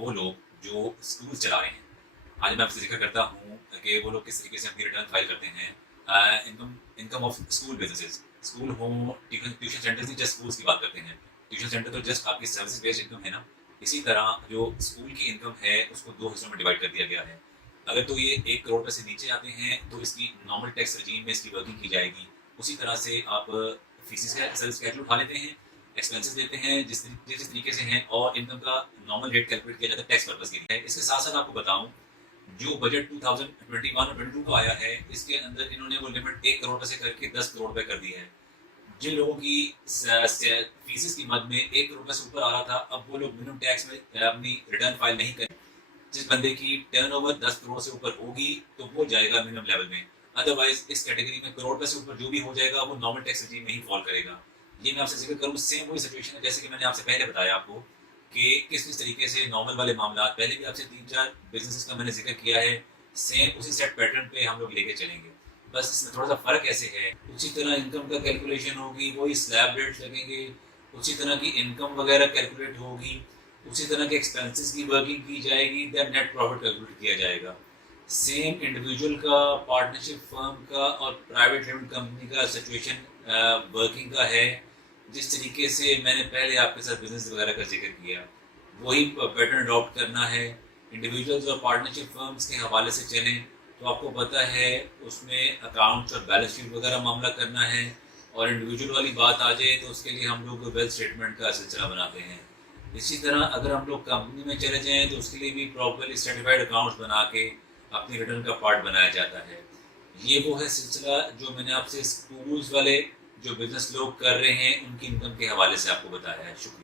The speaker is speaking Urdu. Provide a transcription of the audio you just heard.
وہ لوگ جو اسکول چلا رہے ہیں، آج میں آپ سے ذکر کرتا ہوں کہ وہ لوگ کس طریقے سے اپنی ریٹرن فائل کرتے ہیں. Income of school businesses, school ہوں، ٹیوشن سینٹر سے جسٹ اسکولس کی بات کرتے ہیں. ٹیوشن سینٹر تو جسٹ آپ کی سروس بیسڈ انکم ہے نا. اسی طرح جو اسکول کی انکم ہے اس کو 2 حصوں میں ڈیوائڈ کر دیا گیا ہے. اگر تو یہ 1 کروڑ روپے سے نیچے آتے ہیں تو اس کی نارمل ٹیکس رجیم میں اس کی ورکنگ کی جائے گی. اسی طرح سے آپ فیسز کا اسکیجول اٹھا لیتے ہیں، ایکسپینسز دیتے ہیں جس طریقے سے ہیں، اور انکم کا نارمل ریٹ کیلکولیٹ کیا جاتا ہے ٹیکس پرپز کے لیے. اس کے ساتھ ساتھ آپ کو بتاؤں جو بجٹ 2021 اور 22 کا آیا ہے اس کے اندر انہوں نے وہ لمٹ 1 کروڑ روپے سے کر کے 10 کروڑ روپے کر دی ہے. جن لوگوں کی فیسز کی مد میں 1 کروڑ روپے سے اوپر آ رہا تھا، اب وہ لوگ منیمم ٹیکس میں اپنی ریٹرن فائل نہیں کریں. جس بندے کی ٹرن اوور 10 کروڑ سے اوپر ہوگی تو وہ جائے گا منیمم لیول میں. ادروائز اس کیٹیگری میں کروڑ روپے سے اوپر جو بھی ہو جائے گا وہ نارمل ٹیکس رجیم میں ہی فال کرے گا. یہ میں آپ سے ذکر کروں، سیم وہی سچویشن ہے جیسے کہ میں نے آپ سے پہلے بتایا آپ کو کہ کس طریقے سے نارمل والے معاملات، پہلے بھی آپ سے 3-4 بزنس کا میں نے ذکر کیا ہے. سیم اسی سیٹ پیٹرن پہ ہم لوگ لے کے چلیں گے، بس اس میں تھوڑا سا فرق ایسے ہے. اسی طرح انکم کا کیلکولیشن ہوگی، وہی سلیب ریٹس لگیں گے، اسی طرح کی انکم وغیرہ کیلکولیٹ ہوگی، اسی طرح کے ایکسپینسز کی ورکنگ کی جائے گی، دین نیٹ پروفٹ کیلکولیٹ کیا جائے گا. سیم انڈیویجول کا، پارٹنرشپ فرم کا اور پرائیویٹ لمیٹڈ کمپنی کا سچویشن ورکنگ کا ہے. جس طریقے سے میں نے پہلے آپ کے ساتھ بزنس وغیرہ کا ذکر کیا وہی پیٹرن اڈاپٹ کرنا ہے. انڈیویجولز اور پارٹنرشپ فرمز کے حوالے سے چلیں تو آپ کو پتہ ہے اس میں اکاؤنٹس اور بیلنس شیٹ وغیرہ معاملہ کرنا ہے. اور انڈیویجول والی بات آ جائے تو اس کے لیے ہم لوگ ویلتھ اسٹیٹمنٹ کا سلسلہ بناتے ہیں. اسی طرح اگر ہم لوگ کمپنی میں چلے جائیں تو اس کے لیے بھی پراپرلی سرٹیفائڈ اکاؤنٹس بنا کے اپنی ریٹرن کا پارٹ بنایا جاتا ہے. یہ وہ ہے سلسلہ جو میں نے آپ سے اسکولز والے جو بزنس لوگ کر رہے ہیں ان کی انکم کے حوالے سے آپ کو بتایا ہے. شکریہ.